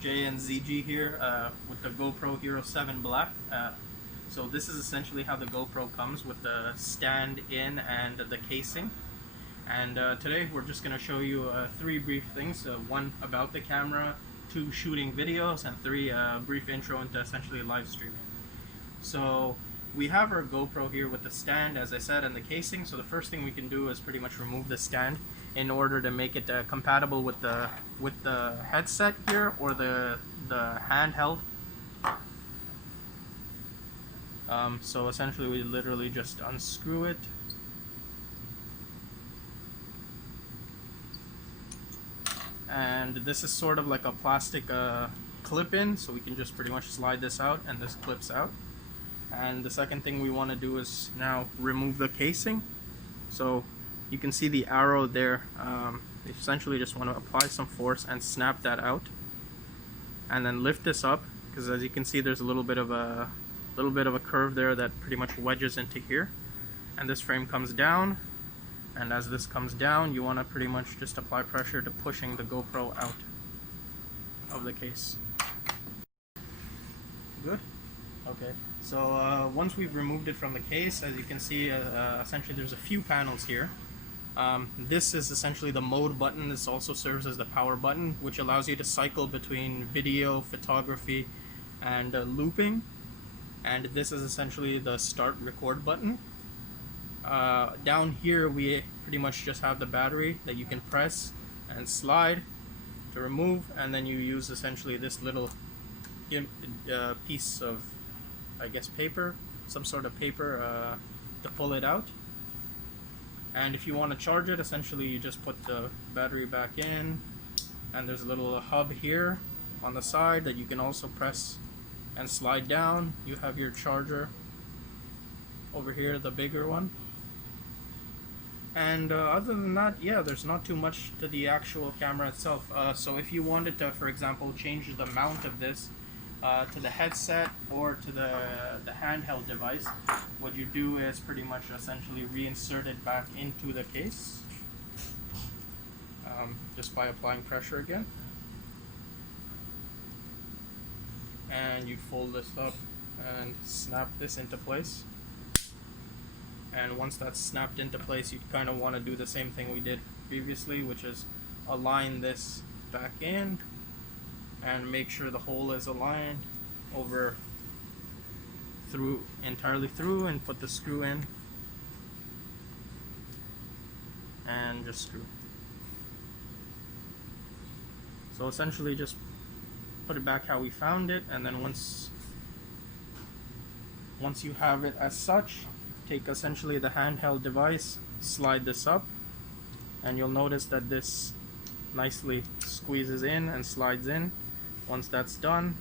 J and ZG here with the GoPro Hero 7 Black. So this is essentially how the GoPro comes, with the stand in and the casing. And today we're just going to show you 3 brief things. 1 about the camera, 2 shooting videos, and 3 brief intro into essentially live streaming. So we have our GoPro here with the stand, as I said, and the casing. So the first thing we can do is pretty much remove the stand in order to make it compatible with the headset here, or the handheld. So essentially we literally just unscrew it. And this is sort of like a plastic clip-in, so we can just pretty much slide this out and this clips out. And the second thing we want to do is now remove the casing. So you can see the arrow there. You essentially just want to apply some force and snap that out, and then lift this up, because as you can see there's a little bit of a curve there that pretty much wedges into here. And this frame comes down, and as this comes down you want to pretty much just apply pressure to pushing the GoPro out of the case. Good? Okay. So once we've removed it from the case, as you can see, essentially there's a few panels here. This is essentially the mode button. This also serves as the power button, which allows you to cycle between video, photography, and looping. And this is essentially the start record button. Down here we pretty much just have the battery that you can press and slide to remove, and then you use essentially this little piece of, I guess, paper, some sort of paper, to pull it out. And if you want to charge it, essentially you just put the battery back in, and there's a little hub here on the side that you can also press and slide down. You have your charger over here, the bigger one. And other than that, yeah, there's not too much to the actual camera itself. So if you wanted to, for example, change the mount of this to the headset or to the handheld device, what you do is pretty much essentially reinsert it back into the case, just by applying pressure again. And you fold this up and snap this into place. And once that's snapped into place, you kind of want to do the same thing we did previously, which is align this back in and make sure the hole is aligned entirely through, and put the screw in and just screw. So essentially just put it back how we found it, and then once you have it as such, take essentially the handheld device, slide this up, and you'll notice that this nicely squeezes in and slides in. Once that's done,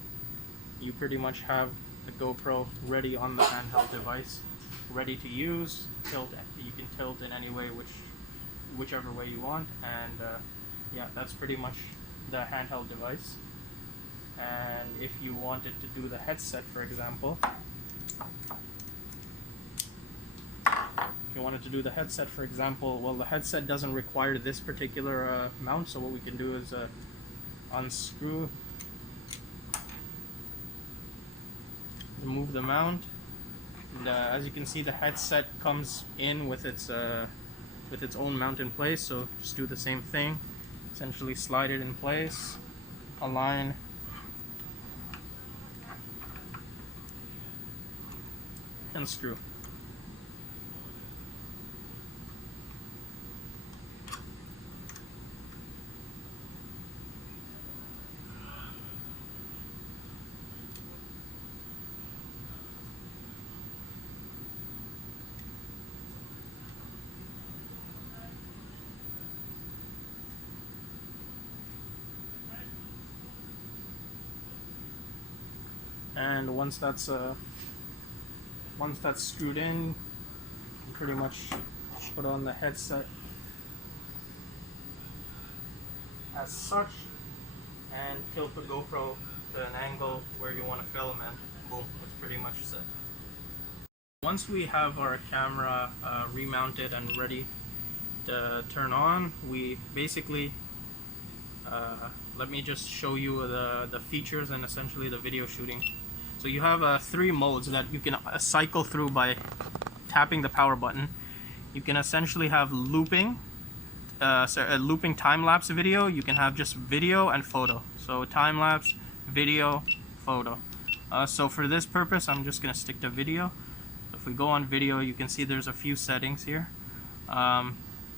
you pretty much have the GoPro ready on the handheld device, ready to use. You can tilt in any way, whichever way you want, and yeah, that's pretty much the handheld device. And if you wanted to do the headset, for example, well, the headset doesn't require this particular mount, so what we can do is unscrew, remove the mount, and as you can see, the headset comes in with its own mount in place. So just do the same thing, essentially slide it in place, align, and screw. And once that's screwed in, you pretty much put on the headset as such, and tilt the GoPro to an angle where you want to film, and boom, it's pretty much set. Once we have our camera remounted and ready to turn on, we basically let me just show you the features and essentially the video shooting. So you have 3 modes that you can cycle through by tapping the power button. You can essentially have looping, looping time-lapse video. You can have just video and photo. So time-lapse, video, photo. So for this purpose, I'm just going to stick to video. If we go on video, you can see there's a few settings here.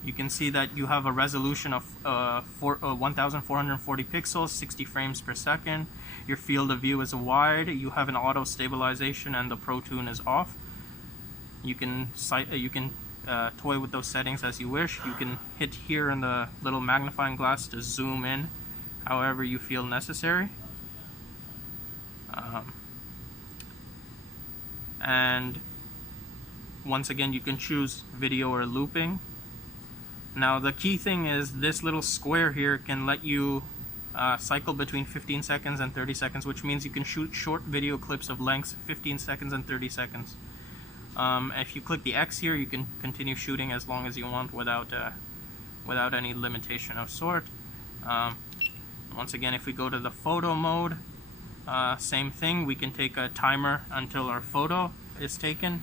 You can see that you have a resolution of 1440 pixels, 60 frames per second. Your field of view is wide. You have an auto stabilization and the Pro Tune is off. You can toy with those settings as you wish. You can hit here in the little magnifying glass to zoom in however you feel necessary. And once again, you can choose video or looping. Now the key thing is this little square here can let you cycle between 15 seconds and 30 seconds, which means you can shoot short video clips of lengths 15 seconds and 30 seconds. If you click the X here, you can continue shooting as long as you want without any limitation of sort. Once again, if we go to the photo mode, same thing. We can take a timer until our photo is taken.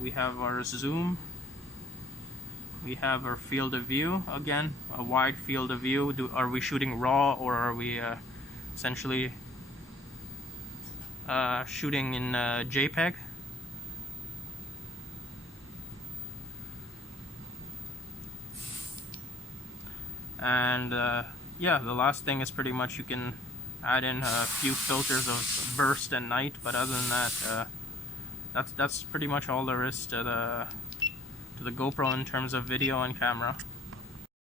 We have our zoom. We have our field of view, again, a wide field of view. Are we shooting raw or are we essentially shooting in JPEG? And yeah, the last thing is pretty much you can add in a few filters of burst and night, but other than that, that's pretty much all there is to the GoPro in terms of video and camera.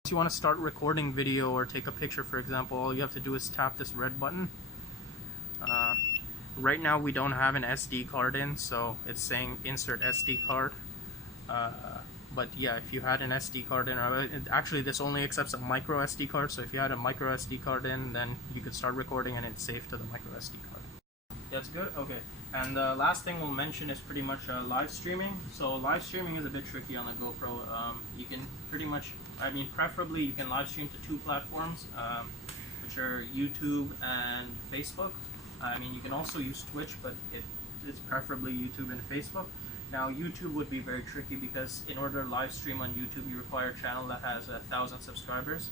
If you want to start recording video or take a picture, for example, all you have to do is tap this red button. Right now we don't have an SD card in, so it's saying insert SD card. But yeah, if you had an SD card in, actually this only accepts a micro SD card, so if you had a micro SD card in, then you could start recording and it's safe to the micro SD card. That's good? Okay. And the last thing we'll mention is pretty much live streaming. So live streaming is a bit tricky on the GoPro. You can pretty much, I mean, preferably you can live stream to 2 platforms, which are YouTube and Facebook. I mean, you can also use Twitch, but it's preferably YouTube and Facebook. Now, YouTube would be very tricky because in order to live stream on YouTube, you require a channel that has 1,000 subscribers.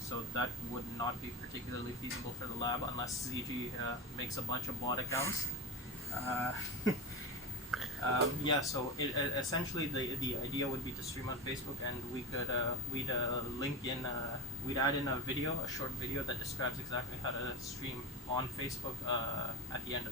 So that would not be particularly feasible for the lab unless ZG makes a bunch of bot accounts. Yeah, so essentially the idea would be to stream on Facebook, and we could we'd link in we'd add in a short video that describes exactly how to stream on Facebook at the end